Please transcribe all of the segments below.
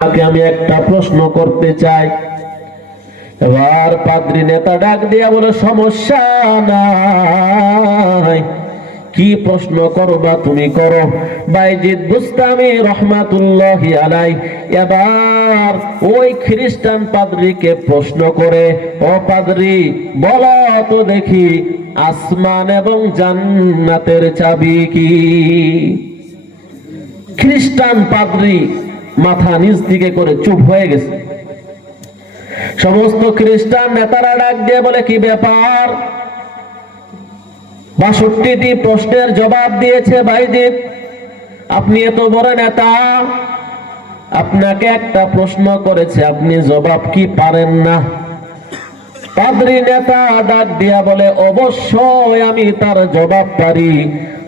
আমি একটা প্রশ্ন করতে চাই। এবার পাদ্রী নেতা ডাক দিয়া বলে, সমস্যা নাই, কি প্রশ্ন করবা তুমি করো। বাইজিদ বুস্তামি রহমাতুল্লাহি আলাই এবার ওই খ্রিস্টান পাদ্রীকে প্রশ্ন করে, ও পাদ্রী বলো তো দেখি, আসমান এবং জান্নাতের চাবি কি? খ্রিস্টান পাদ্রী মাথা নিচ দিকে করে চুপ হয়ে গেছে। সমস্ত খ্রিস্টান নেতারা ডাক দিয়ে বলে, কি ব্যাপার? ৬২টি প্রশ্নের জবাব দিয়েছে বাইজিদ, আপনি এত বড় নেতা, আপনাকে একটা প্রশ্ন করেছে, আপনি জবাব কি পারেন না? পাদ্রী নেতা ডাক দিয়া বলে, অবশ্যই আমি তার জবাব পারি,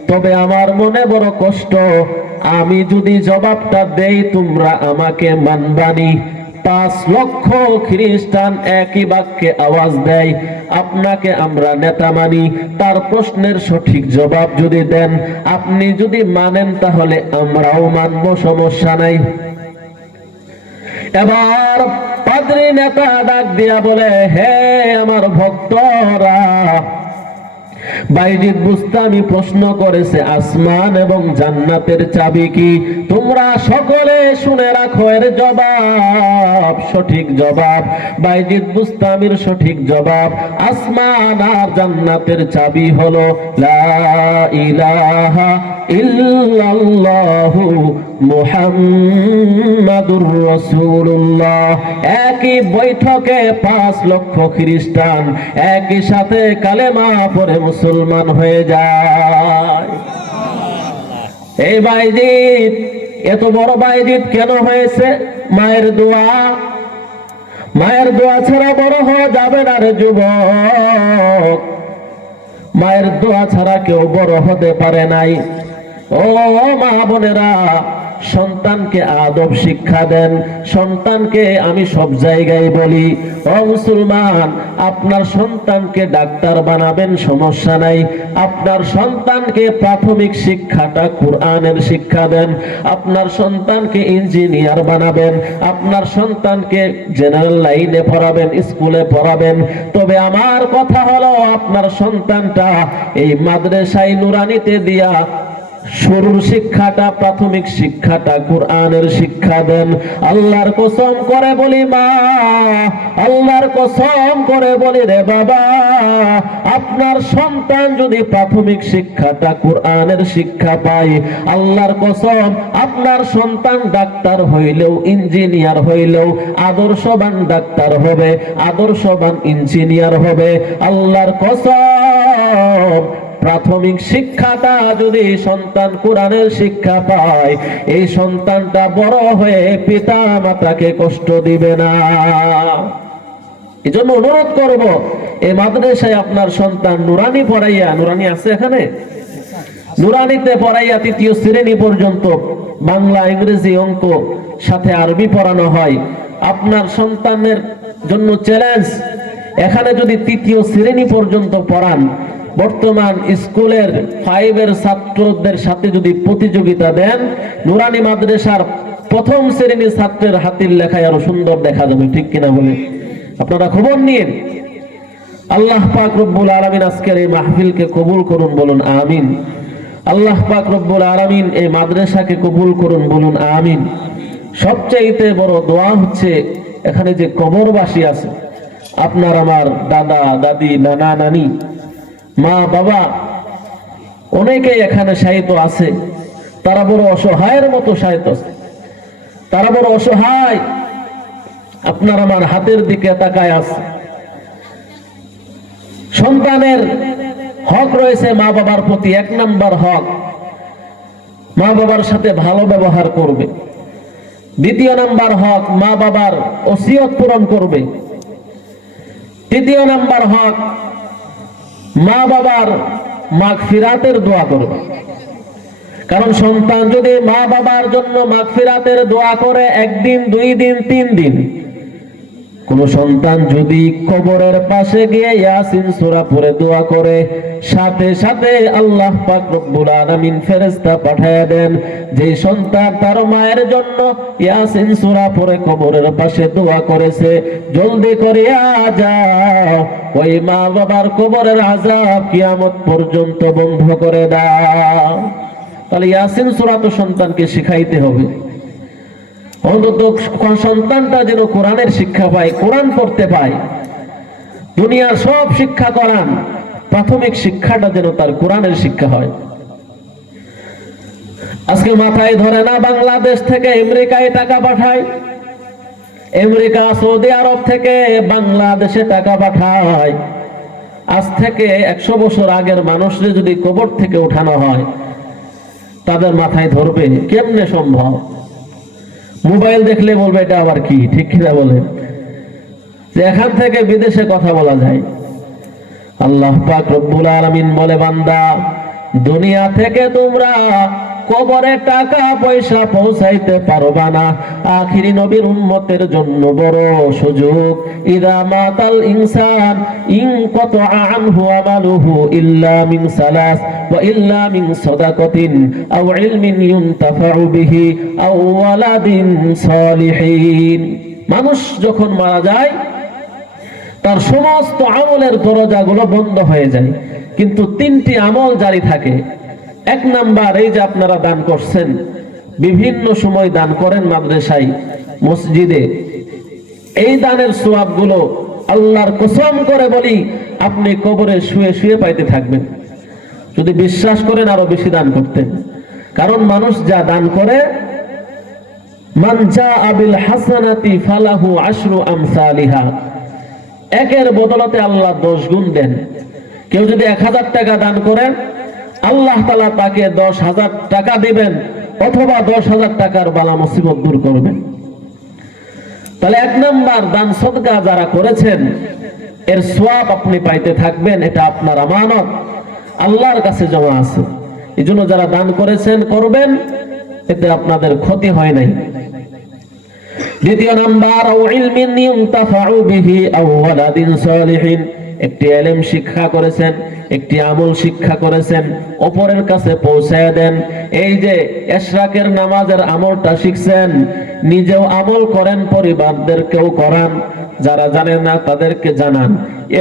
তবে আমার মনে বড় কষ্ট, আমি যদি জবাবটা দেই তোমরা আমাকে মানবানি? ৫ লক্ষ খ্রিস্টান একই বাক্যে আওয়াজ দেয়, আপনাকে আমরা নেতা মানি, তার প্রশ্নের সঠিক জবাব যদি দেন, আপনি যদি মানেন তাহলে আমরাও মানব, সমস্যা নাই। এবার পাদ্রী নেতা ডাক দিয়া বলে, হে আমার ভক্তরা, বাইজিদ বুস্তামি প্রশ্ন করেছে আসমান এবং জান্নাতের চাবি কি? তোমরা সকলে শুনে রাখো এর জবাব, সঠিক জবাব। বাইজিদ বুস্তামির সঠিক জবাব, আসমান আর জান্নাতের চাবি হলো লা ইলাহা ইল্লাল্লাহু মুহাম্মাদুর রাসূলুল্লাহ। একই বৈঠকে ৫ লক্ষ খ্রিস্টান একই সাথে কালেমা পড়ে মুসলমান হয়ে যায়। এই বাইজিদ এত বড় বাইজিদ কেন হয়েছে? মায়ের দোয়া। মায়ের দোয়া ছাড়া বড় হওয়া যাবে না রে যুবক, মায়ের দোয়া ছাড়া কেউ বড় হতে পারে নাই। ও মা বোনেরা, সন্তানকে আদব শিক্ষা দেন। সন্তানকে আমি সব জায়গায় বলি, ও মুসলমান, আপনার সন্তানকে ডাক্তার বানাবেন, সমস্যা নাই, আপনার সন্তানকে প্রাথমিক শিক্ষাটা কোরআনের শিক্ষা দেন। আপনার সন্তানকে ইঞ্জিনিয়ার বানাবেন, আপনার সন্তানকে জেনারেল লাইনে পড়াবেন, স্কুলে পড়াবেন, তবে আমার কথা হলো আপনার সন্তানটা এই মাদ্রাসায় নুরানিতে দিয়া শুরুর শিক্ষাটা, প্রাথমিক শিক্ষাটা কোরআনের শিক্ষা দেন। আল্লাহর কসম করে বলি মা, আল্লাহর কসম করে বলি রে বাবা, আপনার সন্তান যদি প্রাথমিক শিক্ষাটা কোরআনের শিক্ষা পায়, আল্লাহর কসম আপনার সন্তান ডাক্তার হইলেও, ইঞ্জিনিয়ার হইলেও আদর্শবান ডাক্তার হবে, আদর্শবান ইঞ্জিনিয়ার হবে। আল্লাহর কসম, প্রাথমিক শিক্ষাটা যদি সন্তান কোরআনের শিক্ষা পায়, এই সন্তানটা বড় হয়ে পিতা মাতাকে কষ্ট দিবে না। এজন্য অনুরোধ করব, এই মাদ্রাসায় আপনার সন্তান নুরানি পড়াইয়া, নুরানি আছে এখানে, নুরানিতে পড়াইয়া ৩য় শ্রেণী পর্যন্ত বাংলা, ইংরেজি, অঙ্ক সাথে আরবি পড়ানো হয়। আপনার সন্তানের জন্য চ্যালেঞ্জ, এখানে যদি ৩য় শ্রেণী পর্যন্ত পড়ান, বর্তমান স্কুলের 5 ছাত্রদের সাথে যদি প্রতিযোগিতা দেন, নুরানি মাদ্রাসার প্রথম শ্রেণীর ছাত্রের হাতের লেখায় আরো সুন্দর দেখা যাবে, ঠিক কিনা বলে? আপনারা খবর নিন। আল্লাহ পাক রব্বুল আলামিন আজকের এই মাহফিলকে কবুল করুন, বলুন আমিন। আল্লাহ পাক রব্বুল আলামিন এই মাদ্রাসাকে কবুল করুন, বলুন আমিন। সবচাইতে বড় দোয়া হচ্ছে, এখানে যে কবরবাসী আছে, আপনার আমার দাদা দাদি, নানা নানি, মা বাবা, অনেকেই এখানে শায়িত আছে, তারা বড় অসহায়ের মতো শায়িত আছে, তারা বড় অসহায়, আপনার আমার হাতের দিকে তাকায় আছে। সন্তানের হক রয়েছে মা বাবার প্রতি, ১ নাম্বার হক, মা বাবার সাথে ভালো ব্যবহার করবে। ২য় নাম্বার হক, মা বাবার ওসিয়ত পূরণ করবে। ৩য় নাম্বার হক, মা বাবার মাগফিরাতের দোয়া করবে। কারণ সন্তান যদি মা বাবার জন্য মাগফিরাতের দোয়া করে ১ দিন, ২ দিন, ৩ দিন, কোন সন্তান যদি কবরের পাশে গিয়ে ইয়াসিন সূরা পড়ে দোয়া করে, সাথে সাথে আল্লাহ পাক রব্বুল আলামিন ফেরেশতা পাঠিয়ে দেন, যে সন্তান তার মায়ের জন্য ইয়াসিন সূরা পড়ে কবরের পাশে দোয়া করেছে, জলদি করে যাও ওই মা বাবার কবরের আযাব কিয়ামত পর্যন্ত বন্ধ করে দাও। তাহলে ইয়াসিন সূরা তো সন্তানকে শিখাইতে হবে। অন্তত সন্তানটা যেন কোরআনের শিক্ষা পায়, কোরআন পড়তে পায়। দুনিয়ার সব শিক্ষা কোরআন, প্রাথমিক শিক্ষাটা যেন তার কোরআনের শিক্ষা হয়। আজকে মাথায় ধরে না, বাংলাদেশ থেকে আমেরিকায় টাকা পাঠায়, আমেরিকা সৌদি আরব থেকে বাংলাদেশে টাকা পাঠায়। আজ থেকে 100 বছর আগের মানুষদের যদি কবর থেকে উঠানো হয়, তাদের মাথায় ধরবে কেমনে সম্ভব? মোবাইল দেখলে বলবে এটা আবার কি, ঠিক কিনা বলে, যে এখান থেকে বিদেশে কথা বলা যায়। আল্লাহ পাক রব্বুল আলামিন বলে, বান্দা দুনিয়া থেকে তোমরা কবরে টাকা পয়সা পৌঁছাইতে পারবা না। আখিরি নবীর উম্মতের জন্য বড় সুযোগ। ইদা মাতাল ইনসান ইনকাতা আনহু আমালুহু ইল্লা মিন সালাস ওয়া ইল্লা মিন সাদাকাতিন আও ইলমিন ইউনতাফাউ বিহি আও ওয়ালাদিন সালিহিন। মানুষ যখন মারা যায় তার সমস্ত আমলের দরজাগুলো বন্ধ হয়ে যায়, কিন্তু 3টি আমল জারি থাকে। 1 নাম্বার, এই যে আপনারা দান করছেন, বিভিন্ন সময় দান করেন মাদ্রাসায়, মসজিদে, এই দানের সওয়াবগুলো আল্লাহর কসম করে বলি আপনি কবরে শুয়ে শুয়ে পাইতে থাকবেন। যদি বিশ্বাস করেন আরো বেশি দান করতেন, কারণ মানুষ যা দান করে, মান জাআ বিল হাসানাতি ফালাহু আশরু আমসালিহা, একের বদলতে আল্লাহ 10 গুণ দেন। কেউ যদি 1000 টাকা দান করে, আল্লাহ তাআলা তাকে 10,000 টাকা দিবেন, অথবা 10,000 টাকার বালা মুসিবত দূর করবেন। তাহলে 1 নাম্বার, দান সদকা যারা করেছেন এর সওয়াব আপনি পাইতে থাকবেন। এটা আপনার আমানত, আল্লাহর কাছে জমা আছে। এজন্য যারা দান করেছেন করবেন, এতে আপনাদের ক্ষতি হয় নাই। 2 নাম্বার, আও ইলমিন ইউনতাফাউ বিহি আও ওয়ালাদিন সালিহিন, একটি ইলম শিক্ষা করেছেন, একটি আমল শিক্ষা করেছেন, অপরের কাছে পৌঁছায় দেন। এই যে ইশরাকের নামাজের আমলটা শিখছেন, নিজেও আমল করেন, পরিবারদেরকেও করান, যারা জানেন না তাদেরকে জানান।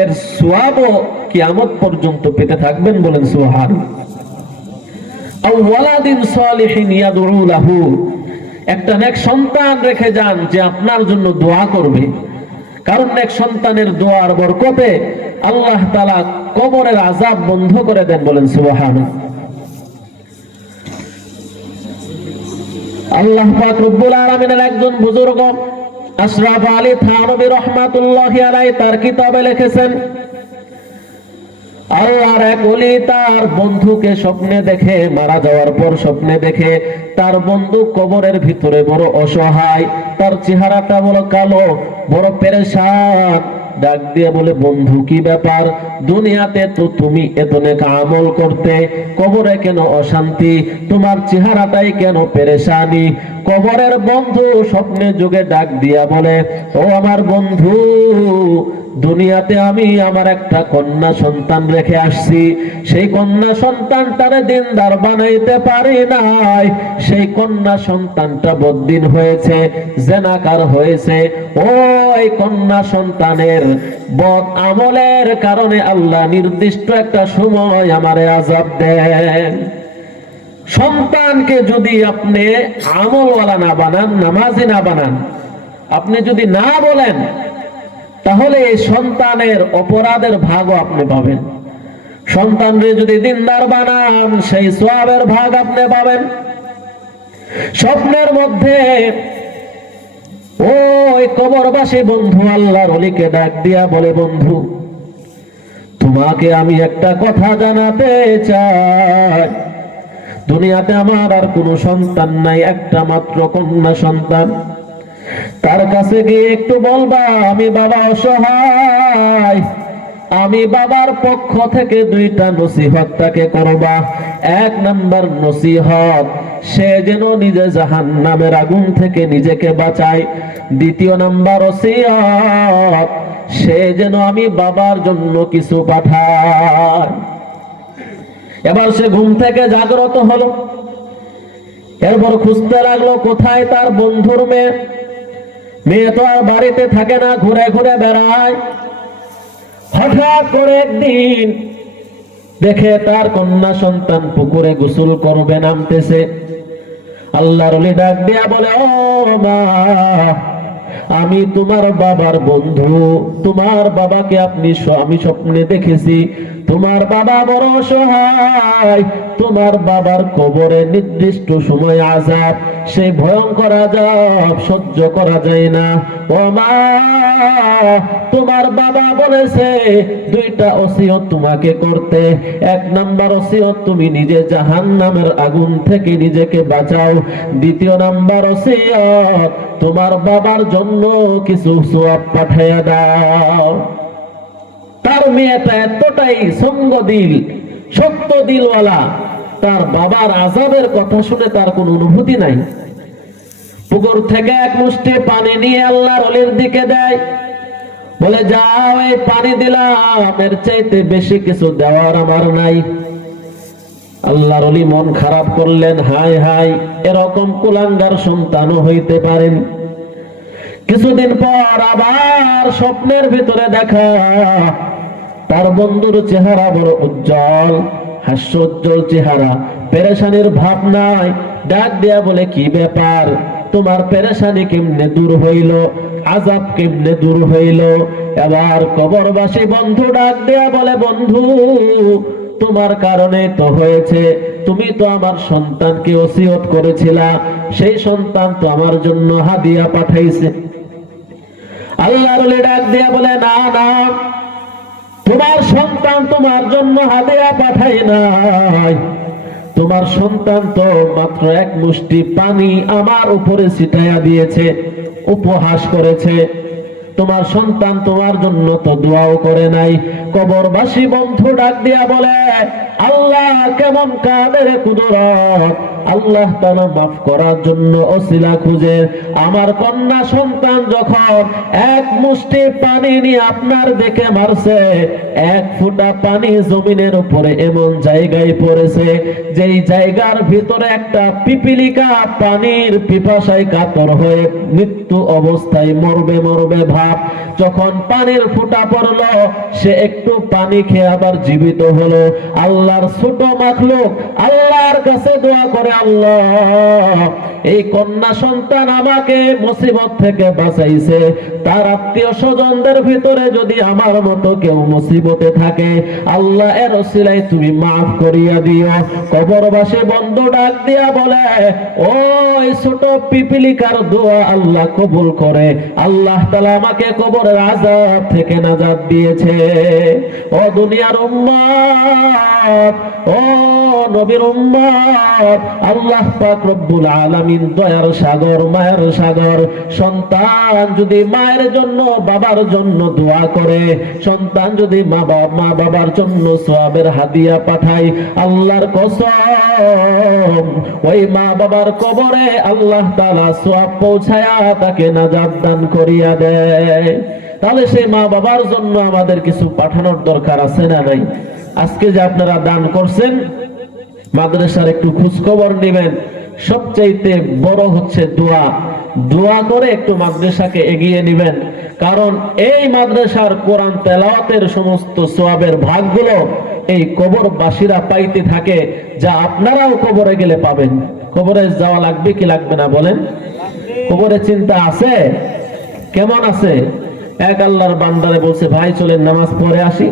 এর সওয়াবও কিয়ামত পর্যন্ত পেতে থাকবেন, বলেন সুবহানাল্লাহ। আও ওয়ালাদিন সালিহিন ইয়াদউ লাহু, একটা নেক সন্তান রেখে যান যে আপনার জন্য দোয়া করবে, কারণ নেক সন্তানের দোয়ার বরকতে আল্লাহ তাআলা কবরের আযাব বন্ধ করে দেন, বলেন সুবহানাল্লাহ। আল্লাহ পাক রব্বুল আলামিনের একজন বুজুর্গ আশরাফ আলী থানভী রাহমাতুল্লাহি আলাইহি তার কিতাবে লিখেছেন, আল্লাহর এক ওলি তার বন্ধুকে স্বপ্নে দেখে, মারা যাওয়ার পর স্বপ্নে দেখে তার বন্ধু কবরের ভিতরে বড় অসহায়, তার চেহারাটা বড় কালো, বড় পেরেশান। ডাক দিয়ে বলে, বন্ধু কি ব্যাপার? দুনিয়াতে তো তুমি এত নেক আমল করতে, কবরে কেন অশান্তি? তোমার চেহারাটাই কেন পেরেশানি? কবরের বন্ধু স্বপ্নে যোগে ডাক দিয়া বলে, ও আমার বন্ধু, দুনিয়াতে আমি আমার একটা কন্যা সন্তান রেখে আসছি। সেই কন্যা সন্তানটারে দিনদার বানাইতে পারি নাই। সেই কন্যা সন্তানটা বদ্দিন হয়েছে, জেনাকার হয়েছে। ওই কন্যা সন্তানের বদ আমলের কারণে আল্লাহ নির্দিষ্ট একটা সময় আমারে আযাব দেন। সন্তানকে যদি আপনি আমলওয়ালা না বানান, নামাজি না বানান, আপনি যদি না বলেন, তাহলে এই সন্তানের অপরাধের ভাগও আপনি পাবেন। সন্তানরে যদি দিনদার বানান, সেই সওয়াবের ভাগ আপনি পাবেন। স্বপ্নের মধ্যে ওই কবরবাসী বন্ধু আল্লাহর ওলিকে ডাক দিয়া বলে, বন্ধু তোমাকে আমি একটা কথা জানাতে চাই। দুনিয়াতে আমার আর কোনো সন্তান নাই, একটা মাত্র কন্যা সন্তান। তার কাছে গিয়ে একটু বলবা আমি বাবা অসহায়। আমি বাবার পক্ষ থেকে 2টা নসিহত তাকে করবা। 1 নাম্বার নসিহত, সে যেন নিজে জাহান্নামের আগুন থেকে নিজেকে বাঁচায়। দ্বিতীয় নাম্বার ওসিয়ত, সে যেন আমি বাবার জন্য কিছু পাঠায়। এবার সে ঘুম থেকে জাগ্রত হলো, এরপর খুঁজতে লাগলো কোথায় তার বন্ধুর মেয়ে। মেয়ে তো আর বাড়িতে থাকে না, ঘুরে ঘুরে বেড়ায়। হঠাৎ করে একদিন দেখে তার কন্যা সন্তান পুকুরে গোসল করবে নামতেছে। আল্লাহর ওলি ডাক দিয়া বলে, ও মা, আমি তোমার বাবার বন্ধু। তোমার বাবাকে আমি স্বপ্নে দেখেছি। তোমার বাবা বড় অসহায়। তোমার বাবার কবরে নির্দিষ্ট সময় আযাব, সেই ভয়ঙ্কর আযাব সহ্য করা যায় না। ও মা, তোমার বাবা বলেছে দুইটা ওসিয়ত তোমাকে করতে। এক নাম্বার ওসিয়ত, তুমি নিজে জাহান্নামের আগুন থেকে নিজেকে বাঁচাও। দ্বিতীয় নাম্বার ওসিয়ত, তোমার বাবার জন্য কিছু সওয়াব পাঠাইয়া দাও। তার মেয়েটা এতটাই সঙ্গ দিল, সত্য দিলওয়ালা, তার বাবার আযাবের কথা শুনে তার কোনো অনুভূতি নাই। পুকুর থেকে এক মুষ্টি পানি নিয়ে আল্লাহর ওলির দিকে দেয়, বলে, যাও, এই পানি দিলাম, এর চাইতে বেশি কিছু দেওয়ার আমার নাই। আল্লাহর ওলি মন খারাপ করলেন, হায় হায়, এরকম কুলাঙ্গার সন্তানও হইতে পারেন। কিছুদিন পর আবার স্বপ্নের ভিতরে দেখা, তার বন্ধুর চেহারা বড় উজ্জ্বল, হাস্যোজ্জ্বল চেহারা, পেরেশানির ভাব নাই। ডাক দেয়া বলে, কি ব্যাপার, তোমার পেরেশানি কেমনে দূর হইল, আযাব কেমনে দূর হইল? এবার কবরবাসী বন্ধু ডাক দেয়া বলে, বন্ধু, তোমার কারণে তো হয়েছে। তুমি তো আমার সন্তানকে ওসিয়ত করেছিলা, সেই সন্তান তো আমার জন্য হাদিয়া পাঠাইছে। আল্লাহর ওলি ডাক দেয়া বলে, না না, তোমার সন্তান তোমার জন্য হাদিয়া পাঠায় নাই। তোমার সন্তান তো মাত্র এক মুষ্টি পানি আমার উপরে ছিটাইয়া দিয়েছে, উপহাস করেছে। তোমার সন্তান তোমার জন্য তো দোয়াও করে নাই। কবরবাসী বন্ধু ডাক দিয়া বলে, আল্লাহ কেমন কাদের কুদরত, আল্লাহ তাআলা মাফ করার জন্য ওসিলা খুঁজে। আমার কন্যা সন্তান যখন এক মুষ্টি পানি নিয়ে আপনার দেখে মারছে, এক ফোঁটা পানি জমিনের উপরে এমন জায়গায় পড়েছে, যেই জায়গার ভিতরে একটা পিপিলিকা পানির পিপাসায় কাতর হয়ে মৃত্যু অবস্থায় মরবে মরবে ভাব। যখন পানির ফোঁটা পড়লো, সে একটু পানি খেয়ে আবার জীবিত হলো। আল্লাহর ছোট মাখলুক আল্লাহর কাছে দোয়া করে, আল্লাহ, এই কন্যা সন্তান আমাকে মুসিবত থেকে বাঁচাইছে, তার আত্মীয় স্বজনদের ভিতরে যদি আমার মতো কেউ মুসিবতে থাকে, আল্লাহ এর ওসিলায় তুমি মাফ করিয়া দিও। কবরবাসী বন্ধু ডাক দিয়া বলে, ওই ছোট পিপিলিকার দোয়া আল্লাহ কবুল করে। আল্লাহ তাআলা আমাকে কবরের আযাব থেকে নাজাত দিয়েছে। ও দুনিয়ার উম্মত, ও নবীর উম্মত, আল্লাহ পাক রব্বুল আলামিন দয়ার সাগর, মায়ের সাগর। সন্তান যদি মায়ের জন্য বাবার জন্য দোয়া করে, সন্তান যদি মা বাবার জন্য সওয়াবের হাদিয়া পাঠায়, আল্লাহর কসম, ওই মা বাবার কবরে আল্লাহ তাআলা সওয়াব পৌঁছায়া তাকে নাজাত দান করিয়া দেয়। তাহলে সেই মা বাবার জন্য আমাদের কিছু পাঠানোর দরকার আছে না নাই? আজকে যে আপনারা দান করছেন, মাদ্রাসার একটু খোঁজ খবর নেবেন। সবচাইতে বড় হচ্ছে দোয়া। দোয়া করে একটু মাদ্রাসাকে এগিয়ে নেবেন, কারণ এই মাদ্রাসার কোরআন তেলাওয়াতের সমস্ত সওয়াবের ভাগগুলো এই কবরবাসীরা পাইতে থাকে, যা আপনারাও কবরে গেলে পাবেন। কবরে যাওয়া লাগবে কি লাগবে না বলেন? কবরে চিন্তা আছে? কেমন আছে? এক আল্লাহর বান্দারে বলছে, ভাই চলেন নামাজ পড়ে আসি।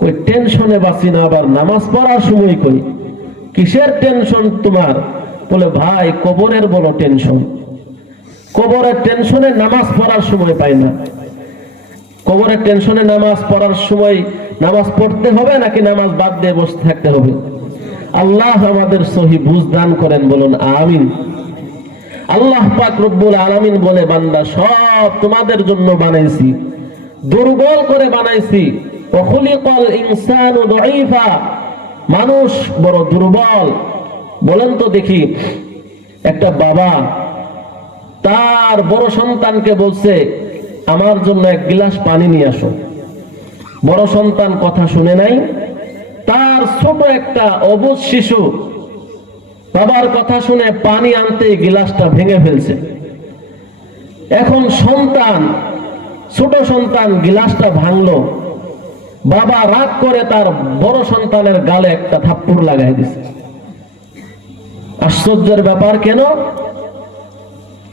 কই টেনশনে বাঁচি না, আবার নামাজ পড়ার সময় কই? কিসের টেনশন তোমার? বলে, ভাই কবরের বড় টেনশন। কবরের টেনশনে নামাজ পড়ার সময় পাই না। কবরের টেনশনে নামাজ পড়ার সময় নামাজ পড়তে হবে নাকি নামাজ বাদ দিয়ে বসে থাকতে হবে? আল্লাহ আমাদের সহি বুঝ দান করেন, বলুন আমিন। আল্লাহ পাক রব্বুল আলামিন বলে, বান্দা সব তোমাদের জন্য বানাইছি, দুর্বল করে বানাইছি। ওয়া খুলিকাল ইনসানু দাঈফা, মানুষ বড় দুর্বল। বলেন তো দেখি, একটা বাবা তার বড় সন্তানকে বলছে আমার জন্য এক গ্লাস পানি নিয়ে আসো। বড় সন্তান কথা শুনে নাই, তার ছোট একটা অবুঝ শিশু বাবার কথা শুনে পানি আনতে গিলাসটা ভেঙে ফেলছে। এখন সন্তান, ছোট সন্তান গিলাসটা ভাঙলো, বাবা রাগ করে তার বড় সন্তানের গালে একটা থাপ্পড় লাগাই দিছে। আশ্চর্যের ব্যাপার, কেন?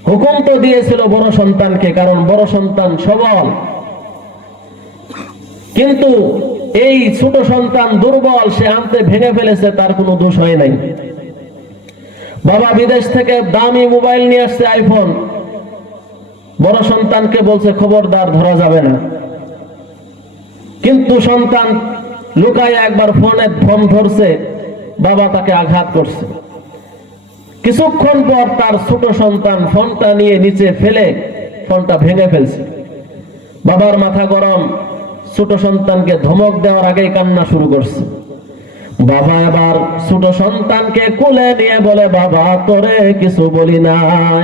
হুকুম তো দিয়েছিল বড় সন্তানকে, কারণ বড় সন্তান সবল, কিন্তু এই ছোট সন্তান দুর্বল, সে আনতে ভেঙে ফেলেছে, তার কোনো দোষ হয় নাই। বাবা বিদেশ থেকে দামি মোবাইল নিয়ে আসছে, আইফোন, বড় সন্তানকে বলছে খবরদার ধরা যাবে না, কিন্তু সন্তান লুকায় একবার ফোন ধরছে, বাবা তাকে আঘাত করছে। কিছুক্ষণ পর তার ছোট সন্তান ফোনটা নিয়ে নিচে ফেলে ফোনটা ভেঙে ফেলছে। বাবার মাথা গরম, ছোট সন্তানকে ধমক দেওয়ার আগেই কান্না শুরু করছে। বাবা এবার ছোট সন্তানকে কোলে নিয়ে বলে, বাবা তোরে কিছু বলি নাই,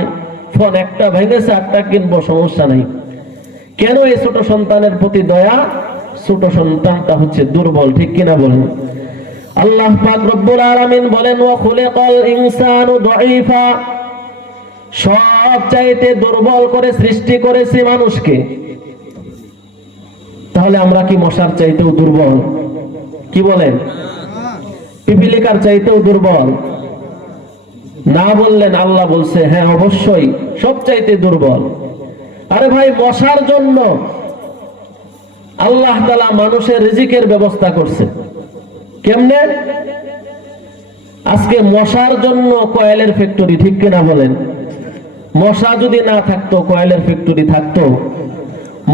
ফোন একটা ভেঙেছে, আটটা কিনবো, সমস্যা নাই। কেন? এই ছোট সন্তানের প্রতি দয়া। ছোট সন্তানটা হচ্ছে দুর্বল, ঠিক কিনা বলেন? আল্লাহ পাক রব্বুল আলামিন বলেন, ওয়া খুলিকাল ইনসানু দাঈফা, সব চাইতে দুর্বল করে সৃষ্টি করেছি মানুষকে। তাহলে আমরা কি মশার চাইতেও দুর্বল? কি বলেন? পিপিলিকার চাইতেও দুর্বল না বললেন? আল্লাহ বলছে হ্যাঁ অবশ্যই সব চাইতে দুর্বল। আরে ভাই, মশার জন্য আল্লাহ তাআলা মানুষের রিজিকের ব্যবস্থা করছে। কেমনে? আজকে মশার জন্য কয়েলের ফ্যাক্টরি, ঠিক কিনা বলেন? মশা যদি না থাকতো কয়েলের ফ্যাক্টরি থাকতো?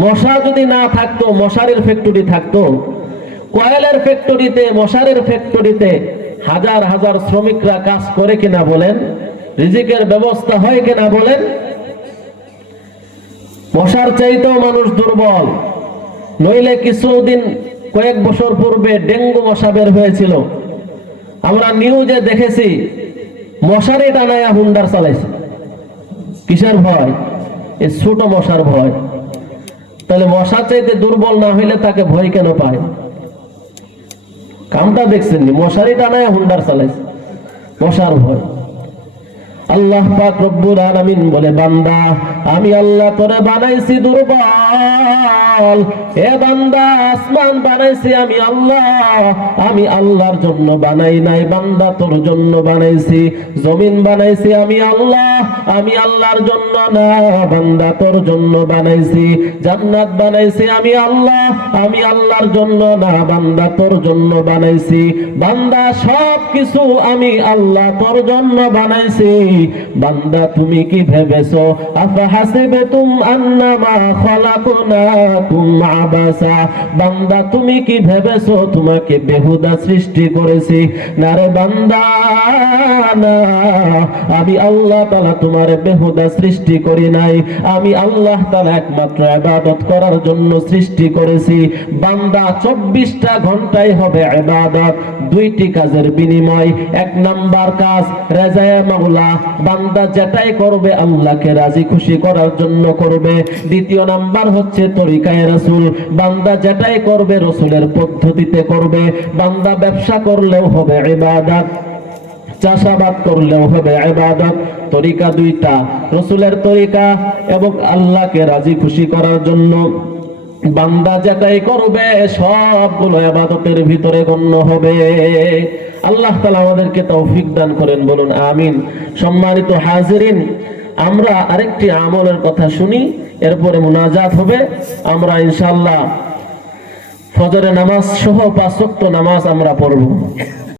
মশা যদি না থাকতো মশারির ফ্যাক্টরি থাকতো? কয়েলের ফ্যাক্টরিতে, মশারির ফ্যাক্টরিতে হাজার হাজার শ্রমিকরা কাজ করে কিনা বলেন? রিজিকের ব্যবস্থা হয় কিনা বলেন? মশার চাইতেও মানুষ দুর্বল। নইলে কিছুদিন, কয়েক বছর পূর্বে ডেঙ্গু মশা বের হয়েছিল, আমরা নিউজে দেখেছি, মশারি টানায়া হুন্ডার চালাইছে। কিসের ভয়? এই ছোট মশার ভয়। তাহলে মশা চাইতে দুর্বল না হইলে তাকে ভয় কেন পায়? কামটা দেখছেন, মশারি টানায়া হুন্ডার চালাইছে, মশার ভয়। আল্লাহ পাক রব্বুল আলামিন বলে, বান্দা আমি আল্লাহ তোরে বানাইছি দুর্বল। এ বান্দা, আসমান বানাইছি আমি আল্লাহ, আমি আল্লাহর জন্য বানাই নাই, বান্দা তোর জন্য বানাইছি। জমিন বানাইছি আমি আল্লাহ, আমি আল্লাহর জন্য না, বান্দা তোর জন্য বানাইছি। জান্নাত বানাইছি আমি আল্লাহ, আমি আল্লাহর জন্য না, বান্দা তোর জন্য বানাইছি। বান্দা সব কিছু আমি আল্লাহ তোর জন্য বানাইছি। বান্দা তুমি কি ভেবেছো, আফাহাসিবতুম আন্নামা খালাকনাকুম আবাসা, বান্দা তুমি কি ভেবেছো তোমাকে বেহুদা সৃষ্টি করেছি? না রে বান্দা, না, আমি আল্লাহ তাআলা তোমারে বেহুদা সৃষ্টি করি নাই। আমি আল্লাহ তাআলা একমাত্র ইবাদত করার জন্য সৃষ্টি করেছি। বান্দা 24টা ঘন্টাই হবে ইবাদত, দুইটি কাজের বিনিময়। এক নাম্বার কাজ রাজায়ে মাওলা, বান্দা যেটাই করবে আল্লাহকে রাজি খুশি করার জন্য করবে। দ্বিতীয় নাম্বার হচ্ছে তরিকায়ে রাসূল, বান্দা যেটাই করবে রাসূলের পদ্ধতিতে করবে। বান্দা ব্যবসা করলেও হবে ইবাদত, চাষাবাদ করলেও হবে ইবাদত। তরিকা দুইটা, রাসূলের তরিকা এবং আল্লাহকে রাজি খুশি করার জন্য। বান্দা যেটাই করবে সবগুলো ইবাদতের ভিতরে গণ্য হবে। আল্লাহ তাআলা আমাদেরকে তৌফিক দান করেন, বলুন আমিন। সম্মানিত হাজিরিন, আমরা আরেকটি আমলের কথা শুনি, এরপরে মুনাজাত হবে। আমরা ইনশাআল্লাহ ফজরের নামাজ সহ 5 ওয়াক্ত নামাজ আমরা পড়ব।